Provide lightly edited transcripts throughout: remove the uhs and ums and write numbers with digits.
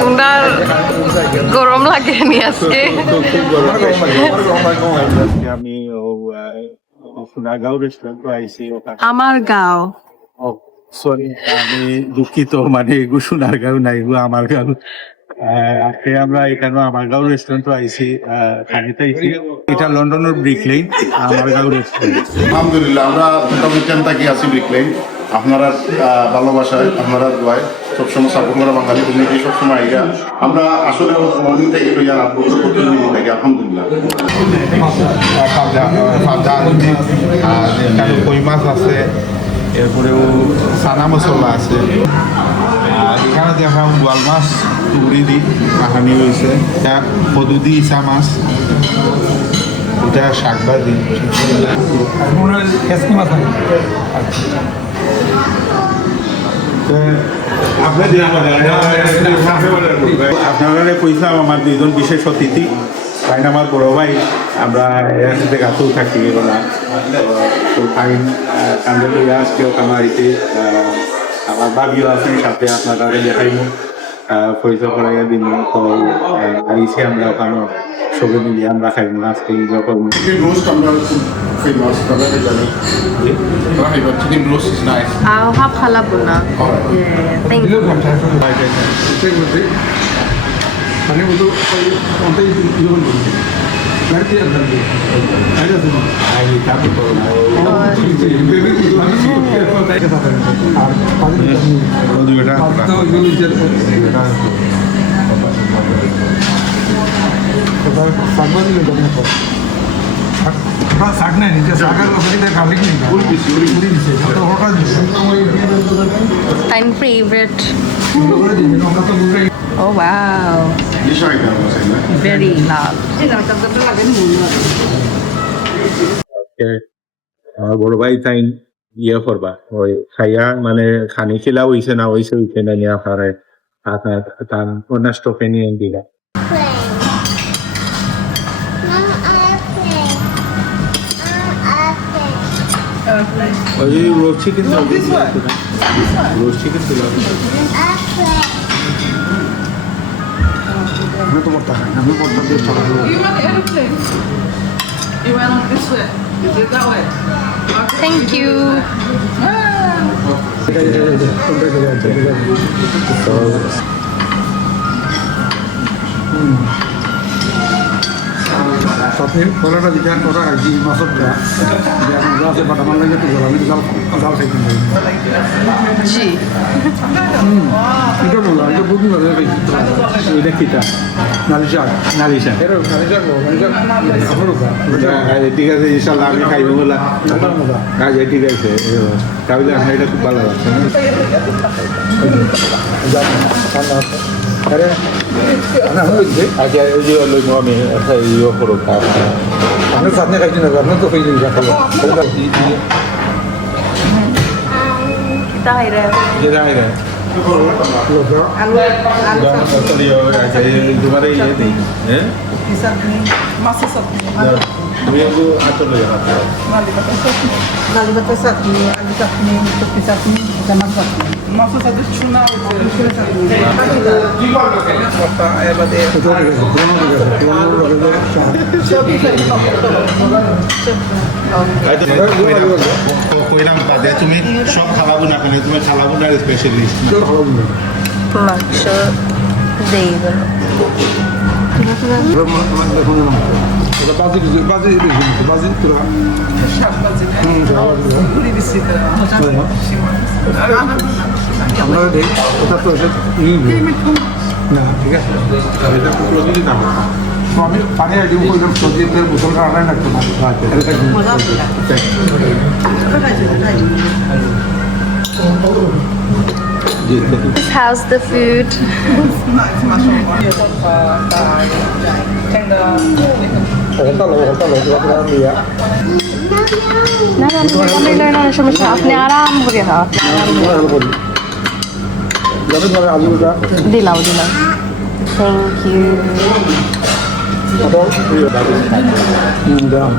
তোমার গরম লাগেনি আজকে? আমি সোনাগাঁও রেস্টুরেন্ট আইছি। আমার গাঁও, সরি আমি দুঃখিত, মানে সোনারগাঁও নাই, আমার গাঁও। আজকে আমরা এখানে আমার গাঁও রেস্টুরেন্ট আইছি, খানিতে আইছি। এটা লন্ডনের ব্রিক লেন, আমার গাঁও রেস্টুরেন্ট। আলহামদুলিল্লাহ, আমরা মোটামুটি থাকি আছি ব্রিক লেন। আপনারা ভালোবাসায়, আপনারা দোয়ায় সবসময় সাপোর্ট করা বাঙালি কমিউনিটি সবসময় আইয়া আমরা আসলে মর্নিং থেকে লইয়া রাত পর্যন্ত প্রতিদিন থাকি আলহামদুলিল্লাহ। আর এখানে কই মাছ আছে, এরপরেও সানা মশলা আছে। আর এখানে দেখাম বোয়াল মাছ টুকরি দি কাহানি হয়েছে, এটা পদুদি ইসা মাছ, এটা শাক ভাজি। আপনারা কইসাম আমার দুইজন বিশেষ অতিথি, তাই আমার বড় ভাই, আমরা একসাথে গাছেও থাকি এগুলা। তো ফাইন কান্দে লইয়া আজকেও কামারিতে আমার ভাবিও আছেন সাথে, আপনারা দেখাইব পরিচয় করাইয়া দিন। তো আইসি আমরা ওখানে সবে মিলিয়ে আমরা খাইব আজকে যখন রোস্ট আমরা খুব ফেমাস, সবাই জানি। Chicken roast is nice. I'll have halabuna. Yeah, thank you. Time favorite. Oh wow, very loud. আমার বড় ভাই তাই ইয়ে করবা, ওই খাইয়া মানে খানি খিলা হইছে না হইছে নিয়ে পারে আপনার তার অনাষ্ট ফেনি দিলা। ওই রোজ চিকেন রোজ চিকেন ছিল। আমি তো বলতে চাই, আমি বলতে দিয়ে চলা। You went on this way. You did that way. Thank you. সাথে ফলটা দিকে ওরা খাইছি মাছটা আছে বাট আমার লাগে একটু আমি জাল খাইতে জি। এটা বলো এটা বুঝি না এটা কিটা নালিশা নালিশা। ঠিক আছে, ইনশাল্লাহ আমি খাইব বলা। আচ্ছা ঠিক আছে, তাহলে আমার এটা খুব ভালো লাগছে। আচ্ছা ওই যে আমি ইয়ে করো, আমি সাথে খাইছি না আপনার তো খাইছি যেটা হয় না তোমার ইয়ে দিই। হ্যাঁ Masa sabni. তুমি একটু আচর লই Galibata sakni, alu sakni, topi sakni, jamak sakni. Masa sabni chuna. কইলাম বাদে তুমি সব খাওয়াবো না, কেন তুমি খাওয়াবো না স্পেশালিস্ট। মাংস দেইবেন। বাজি তোরা আমরা ওটা তো না ঠিক আছে, এটা প্রতিদিন আমার আমি পানি আইডিও করলাম সবজির বোতলটা আনাই লাগতো না। How's the food? Nice, mashallah. Tender. ইয়া না না আমি লই না সমস্যা আপনি আরাম করে খাও করি যাবে ধরে আলুটা দিলাও থ্যাংক ইউ দাম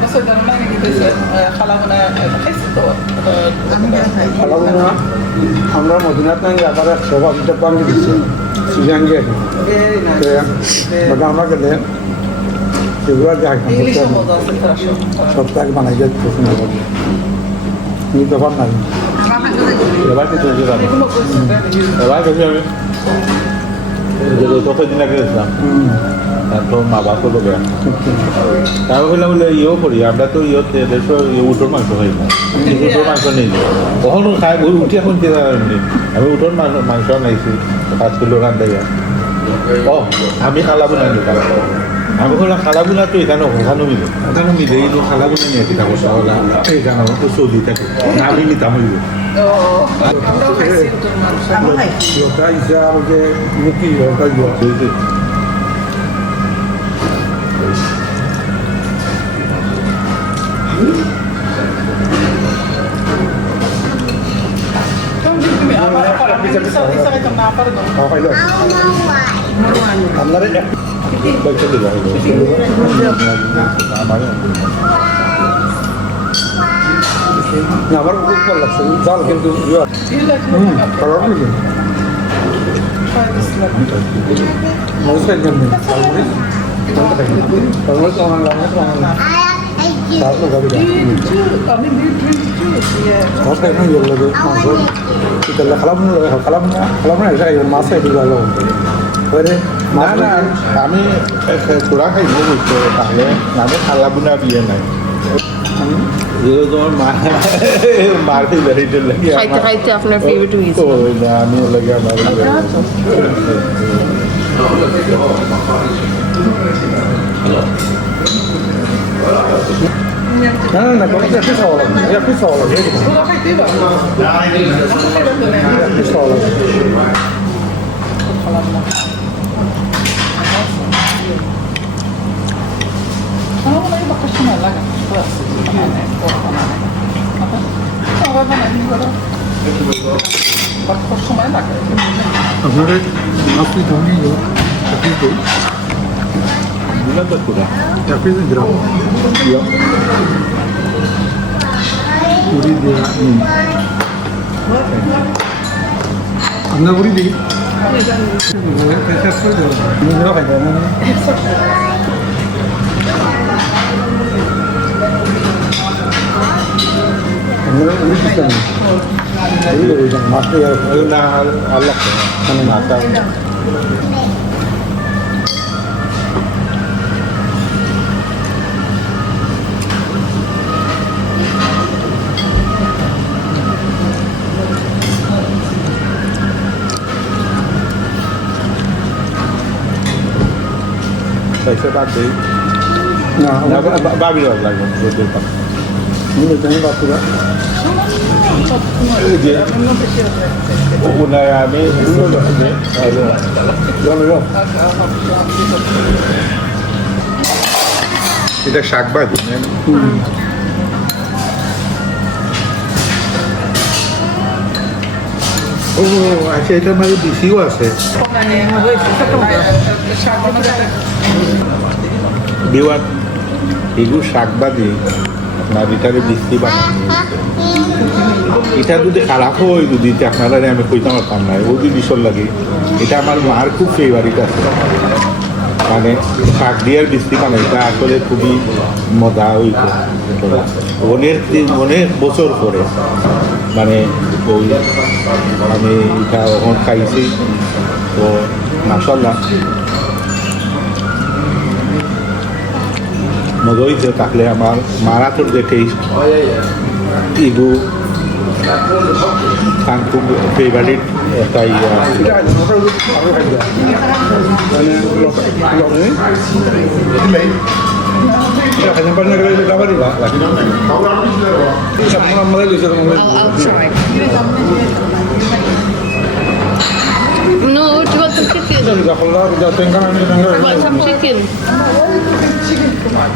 بس ده ما نجي خلاصنا بحس খালাবো আমরা মদিনাত নাই আবার সবাই পাঙ্গি দিচ্ছে সিজন গিয়ে আমরা গেলে এগুলো যাই إيش الموضوع سترشة সপ্তাহে বানাই যায় প্রশ্ন করবো এই ব্যাপার নাই এবার কিছু হয়েছে জানো এবার কিছু আমি কত দিন আগে গেছিলাম তারপর মা বাপ হলো গেয়া তারপর বললাম বলে ইয়েও করি আমরা তো ইয়েতে দেশে উঠোর মাংস খাই না উঠোর মাংস নেই কখনো খাই উঠি এখন খেতে নেই আমি উঠোর মাংস নাইছি 5 কিলো রান দেয় ও আমি খালাবো না আমি বললাম খালাবো না তো এখানে ওখানে মিলে এই তো খালাবো না নিয়ে কিনা বসা হলো এই জানো তো সৌদি থাকে আমি নিতাম হইব ওটা হিসাব যে মুখি ওটা ইয়ে খাইলো আপনারা বলতে দিল আমার আমার খুব ভালো লাগছে জাল কিন্তু খারাপ নাকি মরিচ খাইবেন না মরিচ আমার তারপর গাড়ি ঘর খাইবেন যেগুলো মাংস তাহলে খালাম না এটা মাছ খাইতে ভালো এবারে না না আমি তোরা খাইব বলছো তাহলে আমি খালাবো না বিয়ে নাই তোমার মার ফেভারিটের লাগে খাইতে খাইতে আপনার ফেভারিট হয়েছে আমি লাগে আমার না না কোনো একটু খাওয়া লাগবে একটু খাওয়া লাগবে একটু খাওয়া লাগবে আপনাদের মাছটি ধরনি এক পিস গ্রাম পুরি দিয়ে আপনার পুরি দিই নিজেও খাই আপনারা পুরি দিচ্ছেন মাছটা না আল্লাহ মানে মাথা পয়সা বাদ দেই না বাবির লাগবে রোদের পাশে জানি বাপুরা যে ওনার আমি এটা শাক ভাজি ও আচ্ছা এটার মাঝে বেশিও আছে দিওয়ান এগুলো শাক ভাজি আপনার এটারে বৃষ্টি বানানো এটা যদি খারাপ হয় যদি আপনারা আমি কইতে পারতাম না ও যদি বিষয় লাগে এটা আমার মার খুব ফেভারিট আছে মানে শাক দিয়ার বৃষ্টি বানাই এটা আসলে খুবই মজা হইত অনেক বছর পরে মানে ওই আমি এটা ওখান খাইছি তো মাশাআল্লাহ মজা হয়েছে তাহলে আমার মারা তোর যে টেস্ট এগু খুব ফেভারিট একটা ইয়ে আছে No, do you want some chicken? Want some chicken? tomar.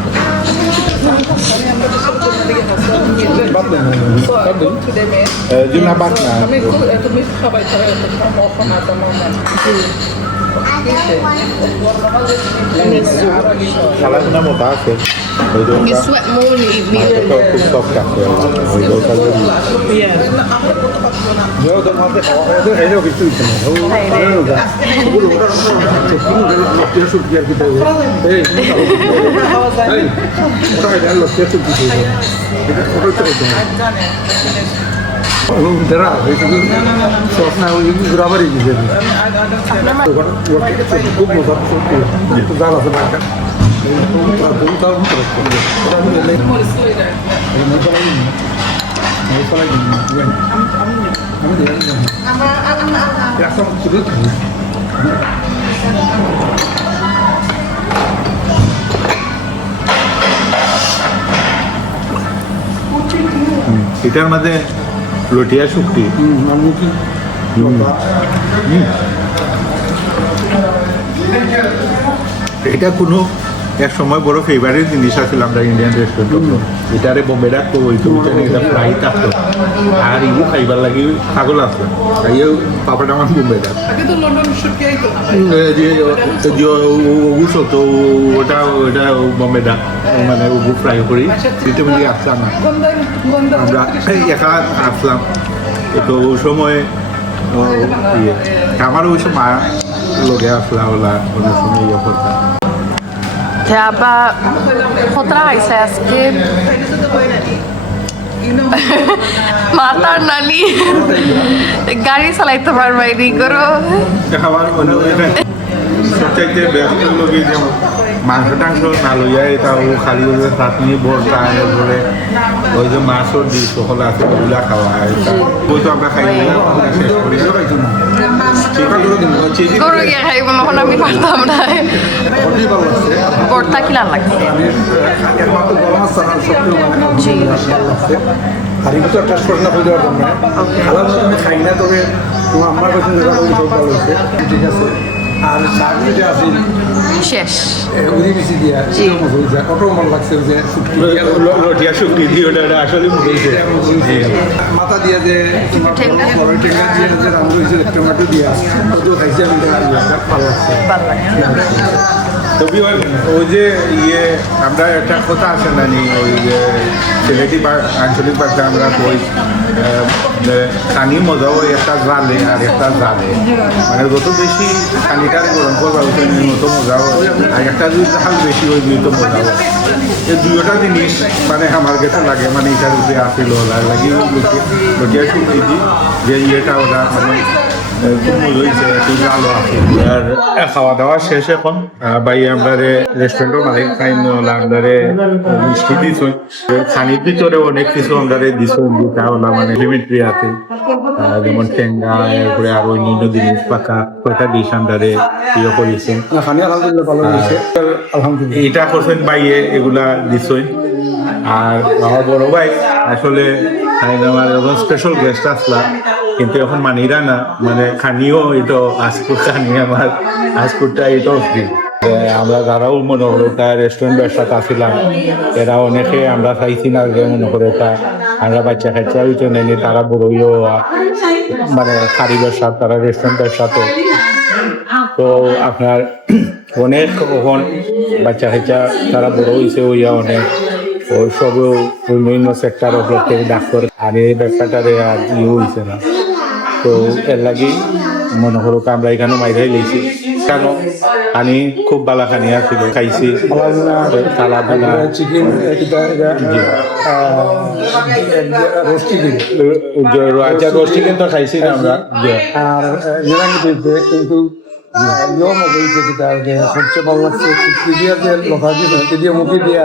Juna Batna. Kami itu mesti kabar saya untuk mau atau mau Salah na mo ba ako? Giswet mo ni Ito kusok ka. Ito ka lang. Yo 또 한테 어디 해요 비트 있잖아. 그러니까 그걸 저 기능을 계속 이야기 되고. 에이. 에이. 그러니까 내가 계속 비트. 이거 그럴 때 있잖아. 들어. 지금 소스나 우리 그라버리 이제. 그거 꼭 뭐가 또 잘라서 말까. 돈 다운 그렇고. 그다음에 এটার মধ্যে লটিয়া শুক্তি এটা কোনো এক সময় বড় favourite জিনিস আছিল আমরা ইন্ডিয়ান রেস্টুরেন্ট এটারে বোম্বে ডাকতো ওই তো এটা ফ্রাই থাকতো আর ইউ খাইবার লাগি পাগল আসতো খাইও পাপড়া আমার বোম্বে ডাক Itu London shoot kayak itu. তো ওটা ওটা বোম্বে ডাক মানে ওগু ফ্রাই করি দিতে মিলিয়ে আসলাম না আমরা একা আসলাম তো ওই সময় আমার ওই সময় লগে আসলা ওলা অনেক সময় ইয়ে করতাম Tiaba Kotra আইসা আজকে মাতার নানি গাড়ি চালাইতে পারবাইনি করো খাবার সবচাইতে ব্যস্ত লোকে যেমন মাংস টাংস না লইয়া এটা ও খালি ওই যে চাটনি বড়টা এরপরে ওই যে মাছর ডিশ সকল আছে ওগুলা খাওয়া এটা ওই তো আমরা খাই শেষ করি গরু গিয়ে খাইব তখন আমি পারতাম না বড়টা কিলা লাগছে একমাত্র গরম মশলা সবচেয়ে জি আর একটু একটা প্রশ্ন করে দেওয়ার জন্য খালার মতো আমি খাই না তবে তোমার আমার কাছে যেটা বলি সব ভালো হয়েছে ঠিক আছে আর শাক যেটা আছে শেষ উদি মিশি দিয়া কত মন লাগছে যে লটিয়া শুক্তি দিয়ে ওটা আসলে মাথা দিয়া যে তোমার বড় টেঙ্গা দিয়ে যে রান্না হয়েছে টমেটো দিয়া তো খাইছি আমি ভালো লাগছে তবে ওই যে ইয়ে আমরা একটা কথা আছে না নি ওই যে সিলেটি বা আঞ্চলিক ভাষা আমরা কই পানি মজা ওই একটা জালে আর একটা জালে মানে যত বেশি পানিটারে গরম করবা তত মজা হয় আর একটা যদি ঝাল বেশি ওই তো মজা হয় এই দুইটা জিনিস মানে আমার কাছে লাগে মানে এটার উপরে আসিল লাগি লটিয়া শুনতে যে ইয়েটা ওরা মানে খুব মজা হয়েছে একটু জালও আছে আর খাওয়া দাওয়া শেষ এখন ভাই আমরা রেস্টুরেন্টের মালিক খাই আমরা মিষ্টি দিছ খানির ভিতরে অনেক কিছু আমরা দিছ দুটা ওলা মানে লিমিটরি আছে যেমন টেঙ্গা এরপরে আর অন্যান্য জিনিস পাকা কয়টা ডিশ আমরা ইয়ে করেছেন খানি আলহামদুলিল্লাহ ভালো হয়েছে আলহামদুলিল্লাহ এটা করছেন ভাইয়ে এগুলা দিছই আর আমার বড় ভাই আসলে আমার এখন স্পেশাল গেস্ট আসলাম কিন্তু এখন মানিরা না মানে খানিও এটা আজকুর খানি আমার আজকুরটা এটাও ফ্রি আমরা যারাও মনে করো ওটা রেস্টুরেন্ট ব্যবসাতে আসছিলাম এরা অনেকে আমরা চাইছি না যে মনে করো ওটা আমরা বাচ্চা কাচ্চা হইতে নেই তারা বড়ইও মানে খারি ব্যবসা তারা রেস্টুরেন্ট ব্যবসাতে তো আপনার অনেক কখন বাচ্চা কাচ্চা তারা বড় হয়েছে ওইয়া অনেক ওই সবেও বিভিন্ন সেক্টর অফ থেকে ডাক্তার আর এই ব্যাপারটারে আর ইয়ে হয়েছে না তো এর লাগি মনে করো আমরা এখানে মাইরাই লেছি কেন আমি খুব ভালো খানি আছিল খাইছি কালা ভালা চিকেন রোস্ট চিকেন আচ্ছা রোস্ট চিকেন তো খাইছি না আমরা আর নিরামিষ কিন্তু নিয়ম হয়েছে যেটা সবচেয়ে ভালো লাগছে দিয়ে যে লতা দিয়ে দিয়ে মুখে দিয়ে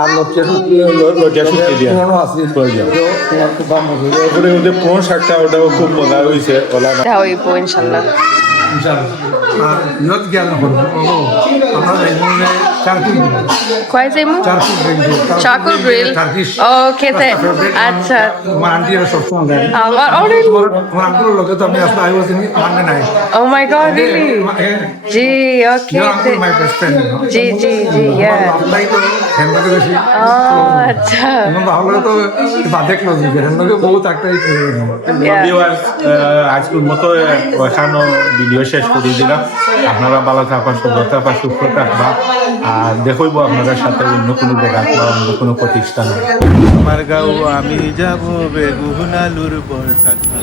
আর লজ্জা শুক্তি দিয়া আছে খুব ভালো মজা এরপরে ওদের পুরো শাকটা ওটাও খুব মজা হয়েছে ওলা দেখা হইব ইনশাল্লাহ আর নিয়ত জ্ঞান করবো আমরা এই ধরনের charcoal Quais é muito? Charcoal grill. Okay, আচ্ছা তোমার আন্টি এর সব সময় দেয় আমার অনেক তোমার আঙ্কেলের লোকে তো আমি আসলে I was in Monday night Oh my god, really? G, okay. My best friend G, yeah. তাই তো হেমন্ত বেশি আচ্ছা। এবং ভালো তো বাদে ক্লোজ হয়ে হেমন্তকে বহুত একটাই Yeah. ভিউয়ার্স আজকের মতো এখানো ভিডিও শেষ করে দিলাম আপনারা ভালো থাকবেন সুস্থ থাকবা আর দেখইব আপনাদের সাথে অন্য কোনো জায়গা বা অন্য কোনো প্রতিষ্ঠান আমার গাঁও আমি যাব বেগুনালুর পর থাকবা